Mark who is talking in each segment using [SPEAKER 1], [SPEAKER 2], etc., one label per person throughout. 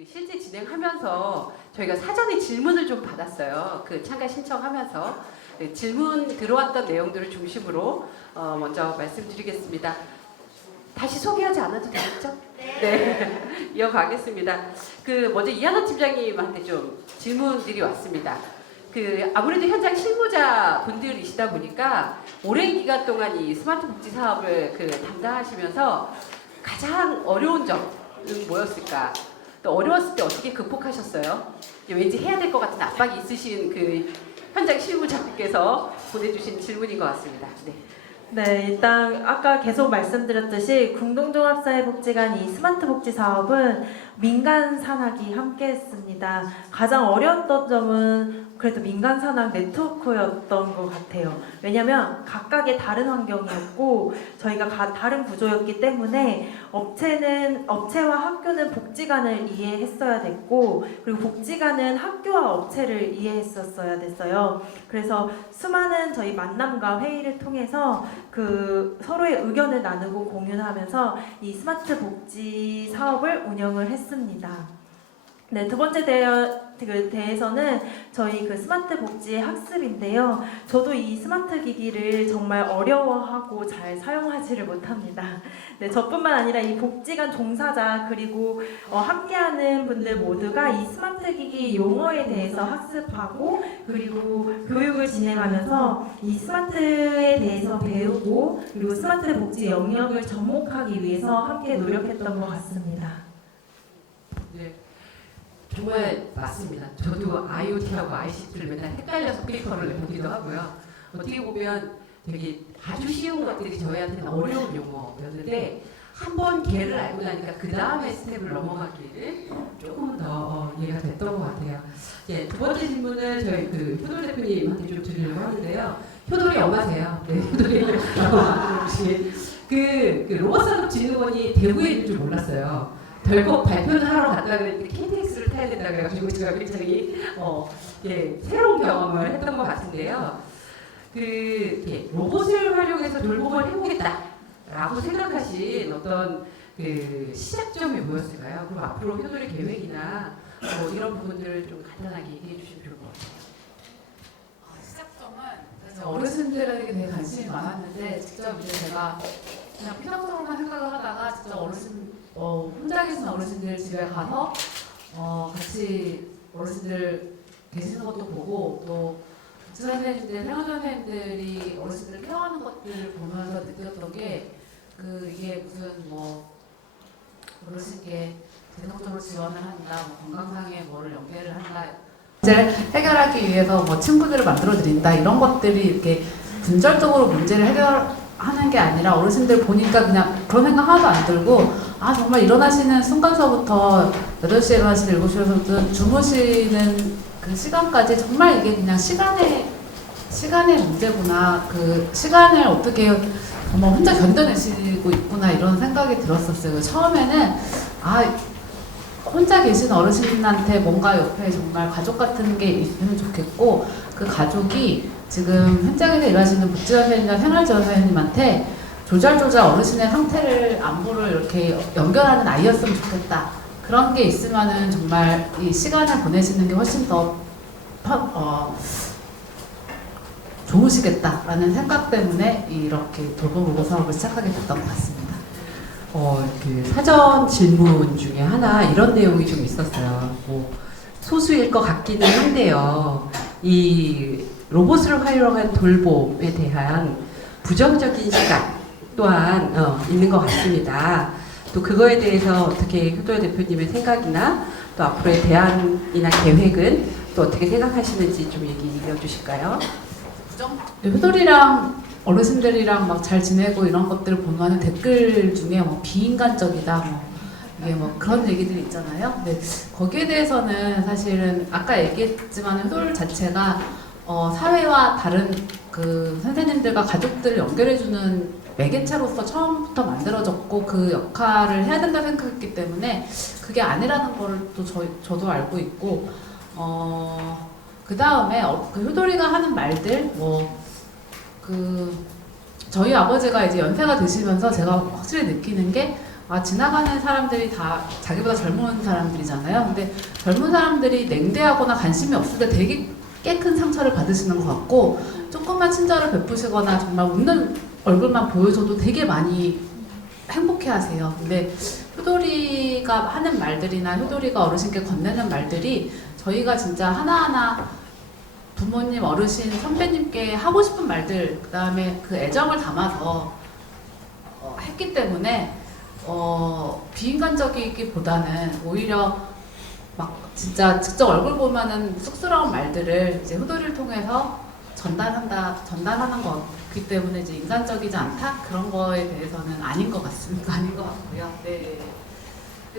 [SPEAKER 1] 그 실제 진행하면서 저희가 사전에 질문을 좀 받았어요. 그 참가 신청하면서 네, 질문 들어왔던 내용들을 중심으로 어, 먼저 말씀드리겠습니다. 다시 소개하지 않아도 되겠죠? 네. 이어가겠습니다. 그 먼저 이하나 팀장님한테 좀 질문들이 왔습니다. 그 아무래도 현장 실무자 분들이시다 보니까 오랜 기간 동안 이 스마트 복지 사업을 그 담당하시면서 가장 어려운 점은 뭐였을까? 또 어려웠을 때 어떻게 극복하셨어요? 왠지 해야 될 것 같은 압박이 있으신 그 현장 실무자분께서 보내주신 질문인 것 같습니다. 네.
[SPEAKER 2] 네, 일단 아까 계속 말씀드렸듯이 궁동종합사회복지관 이 스마트 복지 사업은 민간 산학이 함께했습니다. 가장 어려웠던 점은 그래도 민간 산학 네트워크였던 것 같아요. 왜냐하면 각각의 다른 환경이었고 저희가 가- 다른 구조였기 때문에 업체는 업체와 학교는 복지관을 이해했어야 됐고 그리고 복지관은 학교와 업체를 이해했었어야 됐어요. 그래서 수많은 저희 만남과 회의를 통해서 그 서로의 의견을 나누고 공유하면서 이 스마트 복지 사업을 운영을 했습니다. 네, 두 번째 대여, 그 대에서는 저희 그 스마트 복지 학습인데요. 저도 이 스마트 기기를 정말 어려워하고 잘 사용하지를 못합니다. 네, 저뿐만 아니라 이 복지관 종사자 그리고 어, 함께하는 분들 모두가 이 스마트 기기 용어에 대해서 학습하고 그리고 교육을 진행하면서 이 스마트에 대해서 배우고 그리고 스마트 복지 영역을 접목하기 위해서 함께 노력했던 것 같습니다.
[SPEAKER 1] 네. 정말 맞습니다. 저도 IoT하고 ICT를 맨날 헷갈려서 클리커를 보기도 하고요. 어떻게 보면 되게 아주 쉬운 것들이 저희한테는 어려운 용어였는데 한 번 개를 알고 나니까 그 다음에 스텝을 넘어가기를 조금 더 어, 이해가 됐던 것 같아요. 예, 두 번째 질문은 저희 그 효돌 대표님한테 좀 드리려고 하는데요. 효돌이 엄마세요. 네, 효돌이 엄마 그, 그 로봇산업진흥원이 대구에 있는 줄 몰랐어요. 결국 발표를 하러 갔다 그랬는데 KTX를 타야 된다 그래가지고 제가 굉장히 어, 예, 새로운 경험을 했던 것 같은데요. 그 예, 로봇을 활용해서 돌봄을 해보겠다라고 생각하신 어떤 그 시작점이 뭐였을까요? 그리고 앞으로 효도의 계획이나 뭐 이런 부분들을 좀 간단하게 얘기해 주시면 좋을 것 같아요.
[SPEAKER 3] 시작점은 그래서 어르신들에게 되게 관심이 많았는데 직접 이제 제가 그냥 피상적으로만 생각을 하다가 진짜 어르신 어, 혼자 계신 어르신들 집에 가서 어, 같이 어르신들 계시는 것도 보고 또 복지 선생님들, 생활 선생님들이 어르신들을 케어하는 것들을 보면서 느꼈던 게 그 이게 무슨 뭐 어르신께 재정적으로 지원을 한다, 뭐 건강상의 뭐를 연계를 한다 문제를 해결하기 위해서 뭐 친구들을 만들어 드린다 이런 것들이 이렇게 분절적으로 문제를 해결하는 게 아니라 어르신들 보니까 그냥 그런 생각 하나도 안 들고 아 정말 일어나시는 순간서부터 8시에 일어나시는 7시에서부터 주무시는 그 시간까지 정말 이게 그냥 시간의 시간의 문제구나. 그 시간을 어떻게 정말 혼자 견뎌내시고 있구나 이런 생각이 들었었어요. 처음에는 아 혼자 계신 어르신한테 뭔가 옆에 정말 가족 같은 게 있으면 좋겠고 그 가족이 지금 현장에서 일하시는 복지원사님이나 생활지원사님한테 조잘조잘 어르신의 상태를 안부를 이렇게 연결하는 아이였으면 좋겠다. 그런 게 있으면은 정말 이 시간을 보내시는 게 훨씬 더 편- 어, 좋으시겠다라는 생각 때문에 이렇게 돌봄 로고 사업을 시작하게 됐던 것 같습니다.
[SPEAKER 1] 어, 그 사전 질문 중에 하나 이런 내용이 좀 있었어요. 뭐 소수일 것 같기는 한데요. 이 로봇을 활용한 돌봄에 대한 부정적인 시각 또한 어, 있는 것 같습니다. 또 그거에 대해서 어떻게 효도 대표님의 생각이나 또 앞으로의 대안이나 계획은 또 어떻게 생각하시는지 좀 얘기해 주실까요?
[SPEAKER 3] 효돌이랑 어르신들이랑 막 잘 지내고 이런 것들을 보면 댓글 중에 뭐 비인간적이다 뭐 이게 뭐 그런 얘기들이 있잖아요. 근데 거기에 대해서는 사실은 아까 얘기했지만 효돌 자체가 어, 사회와 다른 그 선생님들과 가족들을 연결해주는 매개체로서 처음부터 만들어졌고 그 역할을 해야 된다 생각했기 때문에 그게 아니라는 거를 또 저, 저도 알고 있고 어, 그 다음에 어, 그 효돌이가 하는 말들 뭐그 저희 아버지가 이제 연세가 드시면서 제가 확실히 느끼는 게 아 지나가는 사람들이 다 자기보다 젊은 사람들이잖아요. 근데 젊은 사람들이 냉대하거나 관심이 없을 때 되게 꽤 큰 상처를 받으시는 것 같고 조금만 친절을 베푸시거나 정말 웃는 얼굴만 보여줘도 되게 많이 행복해하세요. 근데 효도리가 하는 말들이나 효도리가 어르신께 건네는 말들이 저희가 진짜 하나하나 부모님, 어르신, 선배님께 하고 싶은 말들, 그 다음에 그 애정을 담아서 어, 했기 때문에 어, 비인간적이기보다는 오히려 막 진짜 직접 얼굴 보면은 쑥스러운 말들을 이제 효도리를 통해서 전달한다, 전달하는 거기 때문에 이제 인간적이지 않다 그런 거에 대해서는 아닌 것 같습니다. 아닌 것 같고요. 네.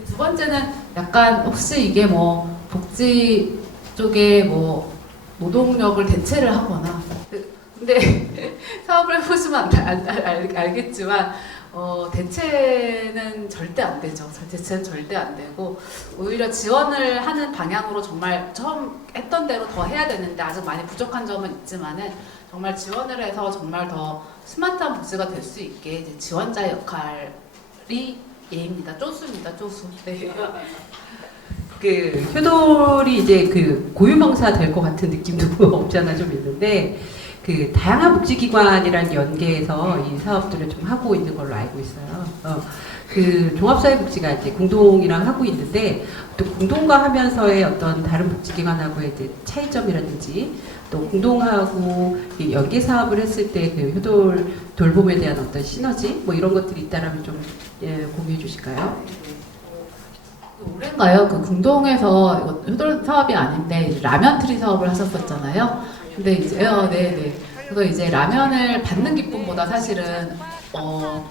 [SPEAKER 3] 두 번째는 약간 혹시 이게 뭐 복지 쪽에 뭐 노동력을 대체를 하거나 근데 사업을 해보시면 알, 알, 알, 알겠지만 어, 대체는 절대 안 되죠. 대체는 절대 안 되고 오히려 지원을 하는 방향으로 정말 처음 했던 대로 더 해야 되는데 아직 많이 부족한 점은 있지만은 정말 지원을 해서 정말 더 스마트한 복지가 될 수 있게 이제 지원자의 역할이 예입니다. 쪼수입니다. 쪼수. 네.
[SPEAKER 1] 그 효돌이 이제 그 고유명사 될 것 같은 느낌도 없지 않아 좀 있는데 그 다양한 복지기관이란 연계에서 이 사업들을 좀 하고 있는 걸로 알고 있어요. 어, 그 종합사회복지가 이제 공동이랑 하고 있는데 또 공동과 하면서의 어떤 다른 복지기관하고의 이제 차이점이라든지 또 공동하고 이 연계 사업을 했을 때 그 효돌 돌봄에 대한 어떤 시너지 뭐 이런 것들이 있다라면 좀 예, 공유해 주실까요?
[SPEAKER 3] 올해인가요? 그 궁동에서 이거 효돌 사업이 아닌데 라면 트리 사업을 하셨었잖아요. 근데 이제 어, 네, 네. 그래서 이제 라면을 받는 기쁨보다 사실은 어.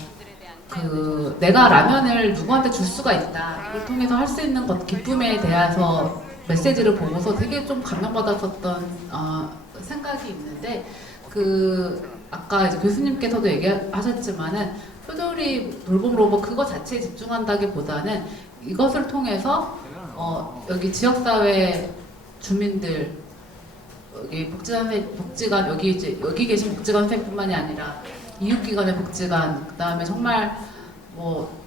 [SPEAKER 3] 그 내가 라면을 누구한테 줄 수가 있다. 이걸 통해서 할 수 있는 것 기쁨에 대해서 메시지를 보고서 되게 좀 감명받았었던 어, 생각이 있는데 그 아까 이제 교수님께서도 얘기하셨지만은 효돌이 돌봄 로봇 그거 자체에 집중한다기보다는 이것을 통해서 어, 여기 지역사회 주민들 여기 복지관 복지관 여기 이제 여기 계신 복지관 선생뿐만이 아니라 이웃기관의 복지관 그 다음에 정말 뭐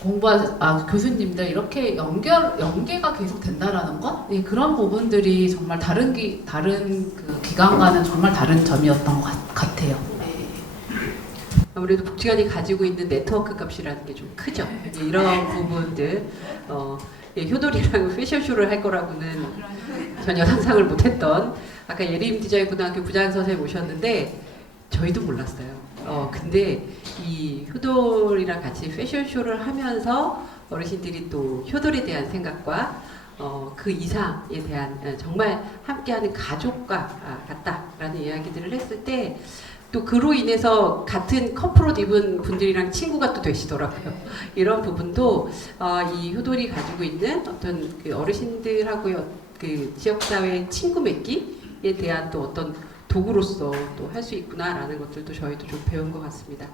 [SPEAKER 3] 공부하 아 교수님들 이렇게 연결 연계가 계속 된다라는 것 예, 그런 부분들이 정말 다른 기 다른 그 기관과는 정말 다른 점이었던 것 같- 같아요. 네.
[SPEAKER 1] 아무래도 복지관이 가지고 있는 네트워크 값이라는 게 좀 크죠. 이제 이런 부분들 어, 예, 효돌이랑 패션쇼를 할 거라고는 전혀 상상을 못했던 아까 예림 디자인 고등학교 부장 선생님 오셨는데 저희도 몰랐어요. 어, 근데 이 효돌이랑 같이 패션쇼를 하면서 어르신들이 또 효돌에 대한 생각과 어, 그 이상에 대한 어, 정말 함께하는 가족과 아, 같다라는 이야기들을 했을 때 또 그로 인해서 같은 커플옷 입은 분들이랑 친구가 또 되시더라고요. 이런 부분도 어, 이 효돌이 가지고 있는 어떤 그 어르신들하고의 그 지역사회 친구 맺기에 대한 또 어떤 도구로서 또 할 수 있구나라는 것들도 저희도 좀 배운 것 같습니다.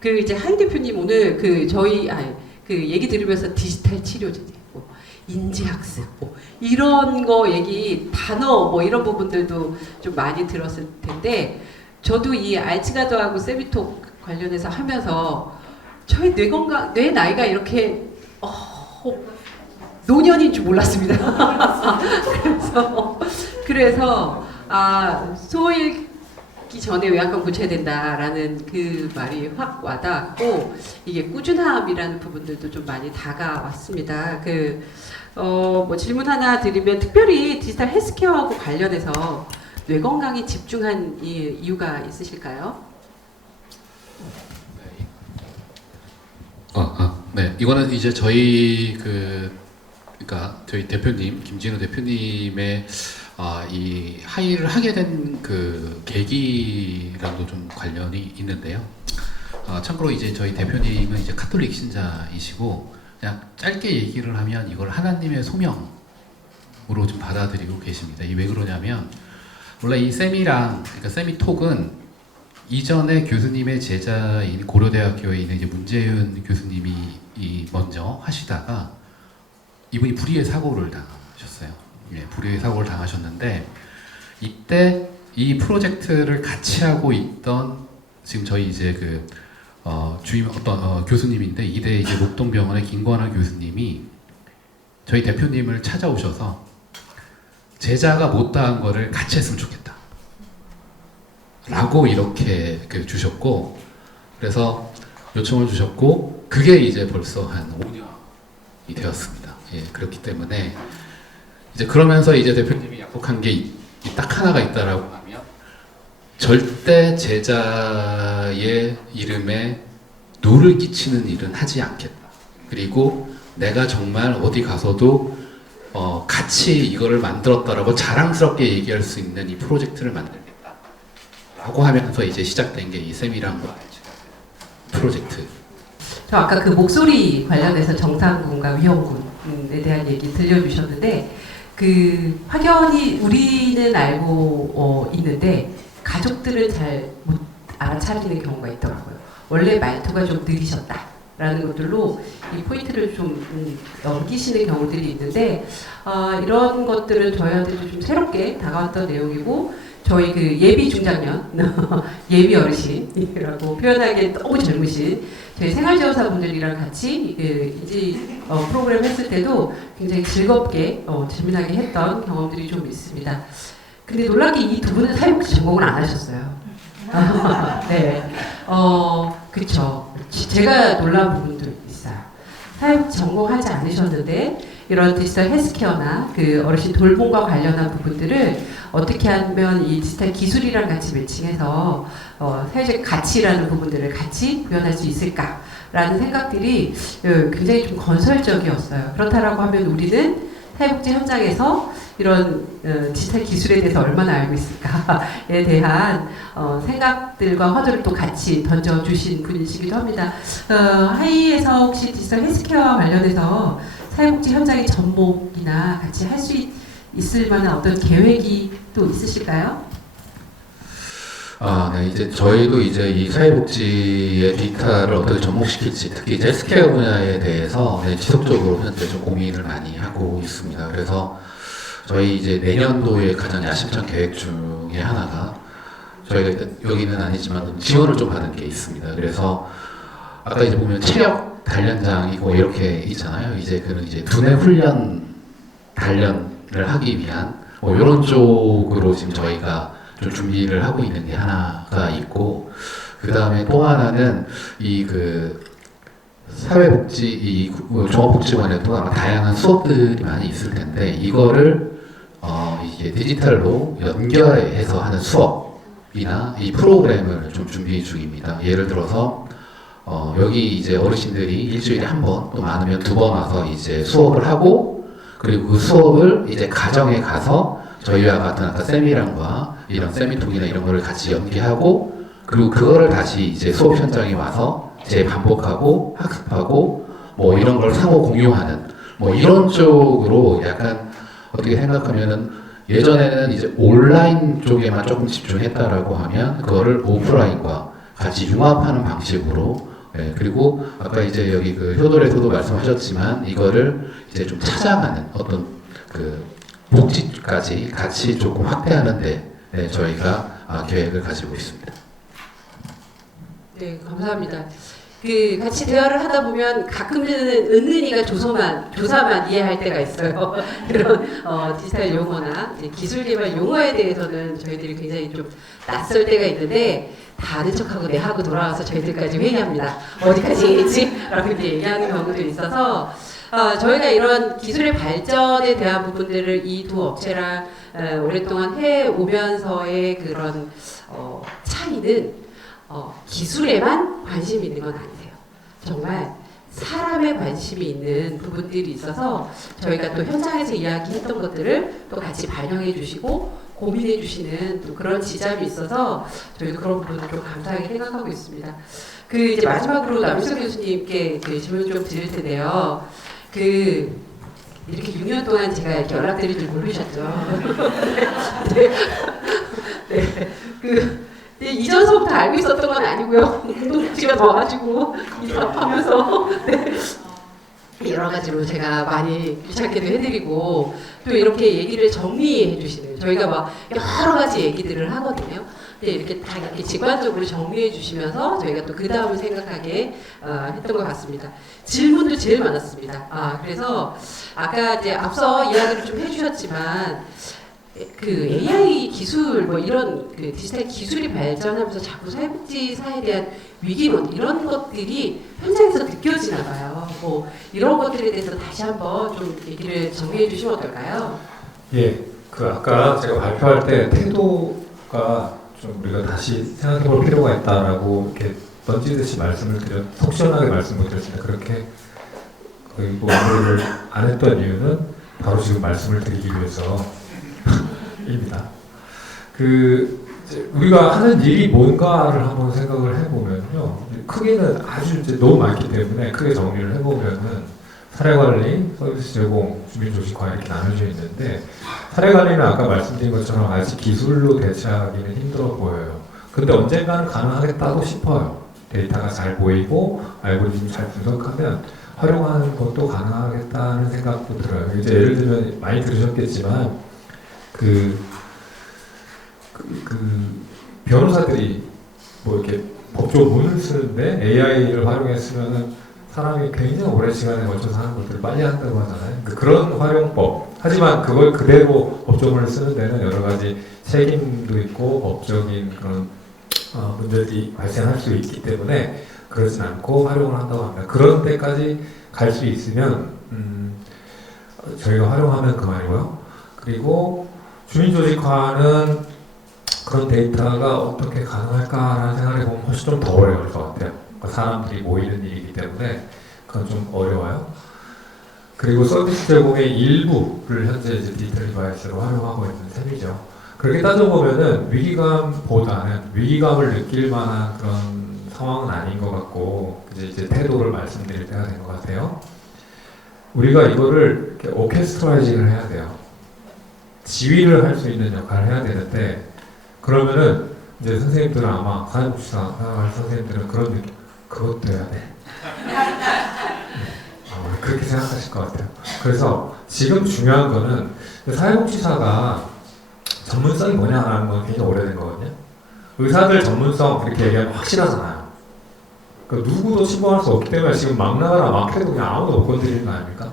[SPEAKER 1] 그 이제 한 대표님 오늘 그 저희 아그 얘기 들으면서 디지털 치료제 뭐 인지학습 뭐 이런 거 얘기 단어 뭐 이런 부분들도 좀 많이 들었을 텐데 저도 이 알츠가드하고 세비톡 관련해서 하면서 저희 뇌 건강 뇌 나이가 이렇게 어, 노년인 줄 몰랐습니다. 그래서 그래서 아 소일기 전에 외양간 고쳐야 된다라는 그 말이 확 와닿고 이게 꾸준함이라는 부분들도 좀 많이 다가왔습니다. 그 어, 뭐 질문 하나 드리면 특별히 디지털 헬스케어하고 관련해서 뇌 건강에 집중한 이, 이유가 있으실까요?
[SPEAKER 4] 아, 아, 네. 이거는 이제 저희 그 그러니까 저희 대표님 김진우 대표님의 아, 이 하의를 하게 된 그 계기랑도 좀 관련이 있는데요. 아, 참고로 이제 저희 대표님은 이제 카톨릭 신자이시고 그냥 짧게 얘기를 하면 이걸 하나님의 소명으로 좀 받아들이고 계십니다. 이 왜 그러냐면 원래 이 세미랑 그러니까 세미톡은 이전에 교수님의 제자인 고려대학교에 있는 이제 문재윤 교수님이 이 먼저 하시다가 이분이 불의의 사고를 당하셨어요. 예, 불의의 사고를 당하셨는데 이때 이 프로젝트를 같이 하고 있던 지금 저희 이제 그 어, 주임 어떤 어, 교수님인데 이대 이제 목동병원의 김관환 교수님이 저희 대표님을 찾아오셔서 제자가 못다한 거를 같이 했으면 좋겠다. 라고 이렇게 그 주셨고 그래서 요청을 주셨고 그게 이제 벌써 한 5년이 되었습니다. 예, 그렇기 때문에 이제 그러면서 이제 대표님이 약속한 게 딱 하나가 있다라고 하면 절대 제자의 이름에 누를 끼치는 일은 하지 않겠다. 그리고 내가 정말 어디 가서도 어, 같이 이거를 만들었다라고 자랑스럽게 얘기할 수 있는 이 프로젝트를 만들겠다. 라고 하면서 이제 시작된 게이 세미랑과 프로젝트.
[SPEAKER 1] 저 아까 그 목소리 관련해서 정상군과 위험군에 대한 얘기 들려주셨는데 그 확연히 우리는 알고 어, 있는데 가족들은 잘 못 알아차리는 경우가 있더라고요. 원래 말투가 좀 느리셨다라는 것들로 이 포인트를 좀 음, 넘기시는 경우들이 있는데 아, 이런 것들은 저희한테도 좀 새롭게 다가왔던 내용이고 저희 그 예비 중장년 예비 어르신이라고 표현하기엔 너무 젊으신 저희 생활지원사분들이랑 같이 그 이제 어, 프로그램 했을 때도 굉장히 즐겁게 어, 재미나게 했던 경험들이 좀 있습니다. 근데 놀랍게 이 두 분은 사회복지 전공을 안 하셨어요. 네, 어 그렇죠. 제가 놀란 부분도 있어요. 사회복지 전공하지 않으셨는데 이런 디지털 헬스케어나 그 어르신 돌봄과 관련한 부분들을 어떻게 하면 이 디지털 기술이랑 같이 매칭해서 어, 사회적 가치라는 부분들을 같이 구현할 수 있을까라는 생각들이 어, 굉장히 좀 건설적이었어요. 그렇다라고 하면 우리는 사회복지 현장에서 이런 어, 디지털 기술에 대해서 얼마나 알고 있을까에 대한 어, 생각들과 화두를 또 같이 던져주신 분이시기도 합니다. 어, 하이에서 혹시 디지털 헬스케어와 관련해서 사회복지 현장의 접목이나 같이 할 수 있을 만한 어떤 계획이 또 있으실까요?
[SPEAKER 5] 아, 네. 이제 저희도 이제 이 사회복지의 디지털을 어떻게 접목시킬지, 특히 이제 헬스케어 분야에 대해서 네, 지속적으로 현재 좀 고민을 많이 하고 있습니다. 그래서 저희 이제 내년도에 가장 야심찬 계획 중에 하나가 저희가 여기는 아니지만 지원을 좀 받은 게 있습니다. 그래서 아까 이제 보면 체력 단련장이고 이렇게 있잖아요. 이제 그런 이제 두뇌 훈련 단련을 하기 위한 뭐 이런 쪽으로 지금 저희가 좀 준비를 하고 있는 게 하나가 있고 그 다음에 또 하나는 이 그 사회복지 이 구- 종합복지관에도 아마 다양한 수업들이 많이 있을 텐데 이거를 어 이게 디지털로 연결해서 하는 수업이나 이 프로그램을 좀 준비 중입니다. 예를 들어서 어 여기 이제 어르신들이 일주일에 한 번 또 많으면 두 번 와서 이제 수업을 하고 그리고 그 수업을 이제 가정에 가서 저희와 같은 아까 세미랑과 이런 세미통이나 이런 거를 같이 연계하고 그리고 그거를 다시 이제 수업 현장에 와서 재반복하고 학습하고 뭐 이런 걸 상호 공유하는 뭐 이런 쪽으로 약간 어떻게 생각하면은 예전에는 이제 온라인 쪽에만 조금 집중했다라고 하면 그거를 오프라인과 같이 융합하는 방식으로 예, 그리고 아까 이제 여기 그 효돌에서도 말씀하셨지만 이거를 이제 좀 찾아가는 어떤 그 복지까지 같이 조금 확대하는데 네, 저희가 아, 계획을 가지고 있습니다.
[SPEAKER 1] 네, 감사합니다. 그 같이 대화를 하다 보면 가끔은 은은이가 조소만 조사만 이해할 때가 있어요. 그런 어, 디지털 용어나 기술 개발 용어에 대해서는 저희들이 굉장히 좀 낯설 때가 있는데 다 아는 척하고 내 하고 돌아와서 저희들까지 회의합니다. 어디까지 얘기했지? 라고 이제 얘기하는 경우도 있어서 어, 저희가 이런 기술의 발전에 대한 부분들을 이 두 업체랑 어, 오랫동안 해 오면서의 그런 어, 차이는 어, 기술에만 관심이 있는 건 아니세요. 정말 사람에 관심이 있는 부분들이 있어서 저희가 또 현장에서 이야기했던 것들을 또 같이 반영해 주시고 고민해 주시는 또 그런 지점이 있어서 저희도 그런 부분을 좀 감사하게 생각하고 있습니다. 그 이제 마지막으로 남일성 교수님께 그 질문 좀 드릴 텐데요. 그 이렇게 6년 동안 제가 이렇게 연락드릴 줄 모르셨죠. 네. 네. 이전서부터 알고 있었던 건 아니고요. 운동복지가 나와가지고 이 사업하면서 네. 여러 가지로 제가 많이 귀찮게도 해드리고 또 이렇게 얘기를 정리해 주시는 저희가 막 여러 가지 얘기들을 하거든요. 이렇게 다 이렇게 직관적으로 정리해 주시면서 저희가 또 그 다음을 생각하게 어, 했던 것 같습니다. 질문도 제일 많았습니다. 아 그래서 아까 이제 앞서 이야기를 좀 해주셨지만 그 AI 기술 뭐 이런 그 디지털 기술이 발전하면서 자꾸 사회복지사에 대한 위기론 이런 것들이 현장에서 느껴지나 봐요. 뭐 이런 것들에 대해서 다시 한번 좀 얘기를 정리해 주시면 어떨까요?
[SPEAKER 6] 예, 그 아까 제가 발표할 때 태도가 좀 우리가 다시 생각해 볼 필요가 있다라고 이렇게 던지듯이 말씀을 드렸, 속 시원하게 말씀을 드렸습니다. 그렇게 거의 뭐 마무리를 안 했던 이유는 바로 지금 말씀을 드리기 위해서 입니다. 그 우리가 하는 일이 뭔가를 한번 생각을 해보면요, 크게는 아주 너무 많기 때문에 크게 정리를 해보면은 사례관리, 서비스 제공, 주민조직화 이렇게 나눠져 있는데 사례관리는 아까 말씀드린 것처럼 아직 기술로 대체하기는 힘들어 보여요. 근데 언젠가는 가능하겠다고 싶어요. 데이터가 잘 보이고 알고리즘 잘 분석하면 활용하는 것도 가능하겠다는 생각도 들어요. 이제 예를 들면 많이 들으셨겠지만 그, 그, 그 변호사들이 뭐 이렇게 법조 문을 쓰는데 AI를 활용했으면은 사람이 굉장히 오랜 시간에 걸쳐서 하는 것들을 빨리 한다고 하잖아요. 그 그런 활용법. 하지만 그걸 그대로 법조문을 쓰는 데는 여러 가지 책임도 있고 법적인 그런 어, 문제들이 발생할 수 있기 때문에 그러진 않고 활용을 한다고 합니다. 그런 데까지 갈 수 있으면 음, 어, 저희가 활용하면 그만이고요. 그리고 주민조직화는 그런 데이터가 어떻게 가능할까라는 생각을 해보면 훨씬 좀 더 어려울 것 같아요. 그러니까 사람들이 모이는 일이기 때문에 그건 좀 어려워요. 그리고 서비스 제공의 일부를 현재 이제 디지털 디바이스로 활용하고 있는 셈이죠. 그렇게 따져보면은 위기감보다는 위기감을 느낄 만한 그런 상황은 아닌 것 같고 이제 이제 태도를 말씀드릴 때가 된 것 같아요. 우리가 이거를 이렇게 오케스트라이징을 해야 돼요. 지휘를 할 수 있는 역할을 해야 되는데 그러면은 이제 선생님들은 아마 사회복지사 할 선생님들은 그런 그것도 해야 돼. 어, 그렇게 생각하실 것 같아요. 그래서 지금 중요한 거는 사회복지사가 전문성이 뭐냐라는 건 굉장히 오래된 거거든요. 의사들 전문성 이렇게 얘기하면 확실하잖아요. 그 누구도 침범할 수 없기 때문에 지금 막 나가라 막 해도 그냥 아무도 못 건드리는 거 아닙니까?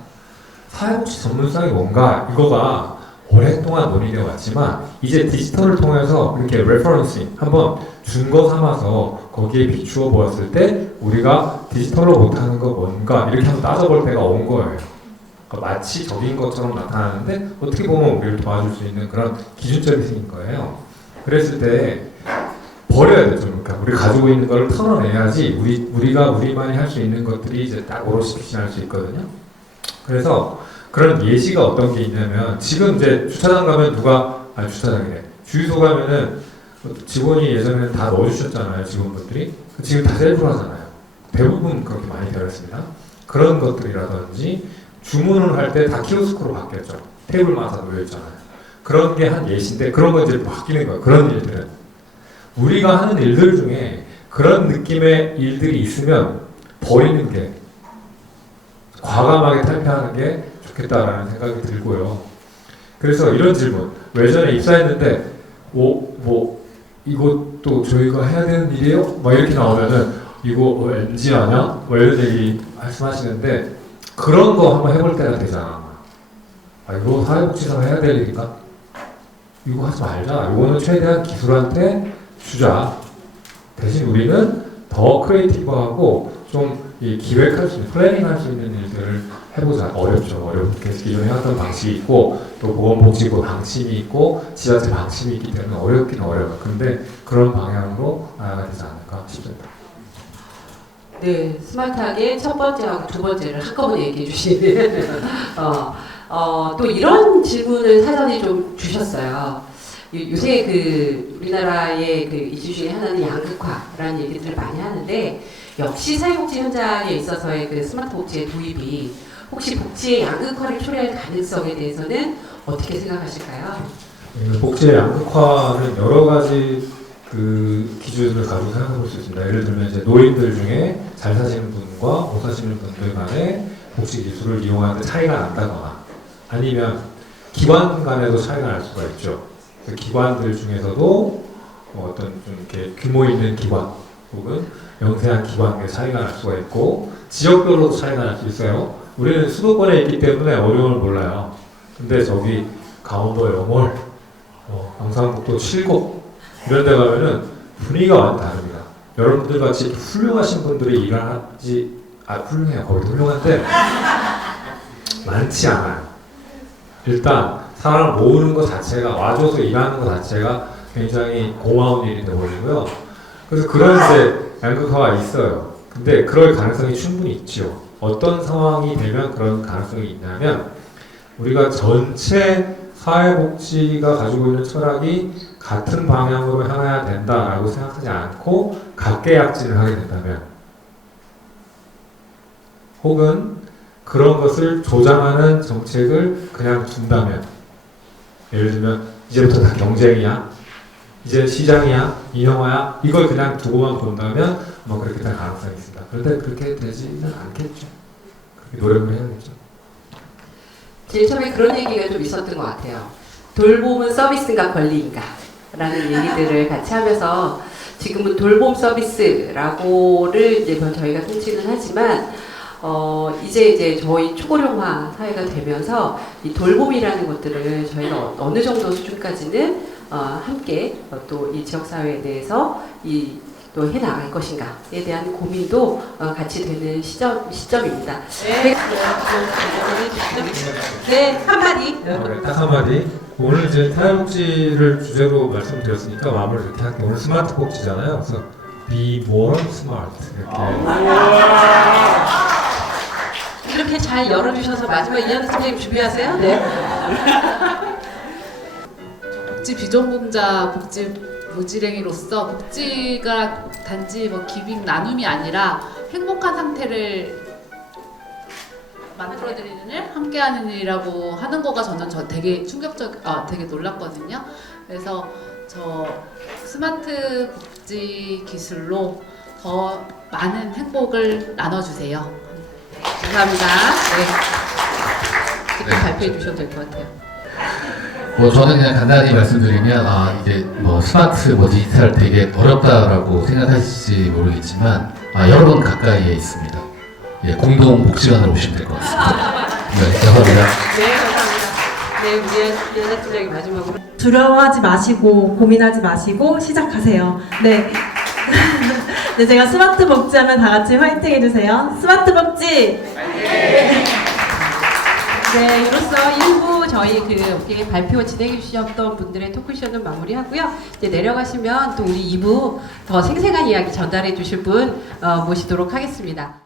[SPEAKER 6] 사회복지 전문성이 뭔가 이거가 오랫동안 논의되어 왔지만 이제 디지털을 통해서 이렇게 레퍼런싱 한번 준거 삼아서 거기에 비추어 보았을 때 우리가 디지털로 못하는 거 뭔가 이렇게 한번 따져볼 때가 온 거예요. 그러니까 마치 적인 것처럼 나타나는데 어떻게 보면 우리를 도와줄 수 있는 그런 기준점이 생긴 거예요. 그랬을 때 버려야 되죠. 그러니까 우리 가지고 있는 걸 털어내야지 우리 우리가 우리만이 할 수 있는 것들이 이제 딱 오롯이 비신할 수 있거든요. 그래서 그런 예시가 어떤 게 있냐면 지금 이제 주차장 가면 누가 아 주차장이래. 주유소 가면은 직원이 예전에는 다 넣어주셨잖아요 직원분들이. 지금 다 셀프로 하잖아요. 대부분 그렇게 많이 되었습니다. 그런 것들이라든지 주문을 할 때 다 키오스크로 바뀌었죠. 테이블마다 놓여 있잖아요. 그런 게 한 예시인데 그런 거 이제 바뀌는 거예요. 그런 일들은. 우리가 하는 일들 중에 그런 느낌의 일들이 있으면 버리는 게 과감하게 탈피하는 게 좋겠다라는 생각이 들고요. 그래서 이런 질문 외전에 입사했는데 오, 뭐 이것도 저희가 해야 되는 일이에요? 막 이렇게 나오면은 이거 어, NG 아냐? 뭐 이런 얘기 말씀하시는데 그런 거 한번 해볼 때가 되잖아. 아 이거 사회복지사가 해야 될 일인가? 이거 하지 말자. 이거는 최대한 기술한테 주자. 대신 우리는 더 크리에이티브하고 좀 이 기획할 수 있는, 플래닝할 수 있는 일들을 해보자. 어렵죠. 어렵게 기존에 해왔던 방식이 있고 또 보건복지부 방침이 있고 지자체 방침이 있기 때문에 어렵긴 어려워요. 근데 그런 방향으로 나아가야 되지 않을까 싶습니다.
[SPEAKER 1] 네, 스마트하게 첫 번째하고 두 번째를 한꺼번에 얘기해 주시는 어, 어, 또 이런 질문을 사전에 좀 주셨어요. 요- 요새 그 우리나라의 그 이슈 중에 하나는 양극화라는 얘기들을 많이 하는데 역시 사회복지 현장에 있어서의 그 스마트 복지의 도입이 혹시 복지의 양극화를 초래할 가능성에 대해서는 어떻게 생각하실까요?
[SPEAKER 6] 이 복지의 양극화는 여러 가지 그 기준을 가지고 생각해 볼 수 있습니다. 예를 들면 이제 노인들 중에 잘 사시는 분과 못 사시는 분들 간에 복지 기술을 이용하는데 차이가 난다거나 아니면 기관 간에도 차이가 날 수가 있죠. 그 기관들 중에서도 뭐 어떤 좀 이렇게 규모 있는 기관 혹은 영세한 기관의 차이가 날 수가 있고 지역별로도 차이가 날 수 있어요. 우리는 수도권에 있기 때문에 어려움을 몰라요. 근데 저기 강원도 영월, 어, 경상북도 칠곡 이런 데 가면은 분위기가 완전 다릅니다. 여러분들 같이 훌륭하신 분들이 일하지 아 훌륭해요. 거기도 훌륭한데 많지 않아요. 일단 사람을 모으는 것 자체가 와줘서 일하는 것 자체가 굉장히 고마운 일이 되어버리고요. 그래서 그런 이제 양극화가 있어요. 근데 그럴 가능성이 충분히 있죠. 어떤 상황이 되면 그런 가능성이 있냐면 우리가 전체 사회복지가 가지고 있는 철학이 같은 방향으로 향해야 된다라고 생각하지 않고 각계약진을 하게 된다면 혹은 그런 것을 조장하는 정책을 그냥 둔다면 예를 들면 이제부터 다 경쟁이야? 이제 시장이야? 인형화야? 이걸 그냥 두고만 본다면 뭐 그렇게 될 가능성이 있습니다. 그런데 그렇게 되지는 않겠죠. 그렇게 노력을 해야겠죠.
[SPEAKER 1] 제일 처음에 그런 얘기가 좀 있었던 것 같아요. 돌봄은 서비스인가 권리인가? 라는 얘기들을 같이 하면서 지금은 돌봄 서비스라고를 이제 뭐 저희가 통칭은 하지만 어 이제 이제 저희 초고령화 사회가 되면서 이 돌봄이라는 것들을 저희가 어- 어느 정도 수준까지는 어 함께 또이 지역 사회에 대해서 이 또 해나갈 것인가에 대한 고민도 어 같이 되는 시점 시점입니다. 네, 네 한마디.
[SPEAKER 6] 네, 딱 한마디. 오늘 이제 사회복지를 주제로 말씀드렸으니까 마무리 이렇게 할게요. 오늘 스마트 복지잖아요. 그래서 be more smart 이렇게.
[SPEAKER 1] 이렇게 잘 열어주셔서 마지막 이현 선생님 준비하세요. 네.
[SPEAKER 3] 복지 비전공자 복지 무지랭이로서 복지가 단지 뭐 기빙 나눔이 아니라 행복한 상태를 만들어드리는 일, 함께하는 일이라고 하는 거가 저는 저 되게 충격적, 아 되게 놀랐거든요. 그래서 저 스마트 복지 기술로 더 많은 행복을 나눠주세요.
[SPEAKER 1] 감사합니다. 네. 직접
[SPEAKER 5] 네.
[SPEAKER 1] 발표해 주셔도 될 것 같아요.
[SPEAKER 5] 뭐 저는 그냥 간단히 말씀드리면 아 이제 뭐 스마트 뭐 디지털 되게 어렵다라고 생각하실지 모르겠지만 아 여러분 가까이에 있습니다. 예, 공동 복지관으로 오시면 될 것 같습니다. 네, 감사합니다.
[SPEAKER 1] 네, 감사합니다. 네, 우리 이현 선생님 마지막으로.
[SPEAKER 2] 두려워하지 마시고 고민하지 마시고 시작하세요. 네. 네, 제가 스마트 복지 하면 다 같이 화이팅 해주세요. 스마트 복지!
[SPEAKER 1] 네, 이로써 1부 저희 그 발표 진행해 주셨던 분들의 토크쇼는 마무리하고요. 이제 내려가시면 또 우리 2부 더 생생한 이야기 전달해 주실 분 어, 모시도록 하겠습니다.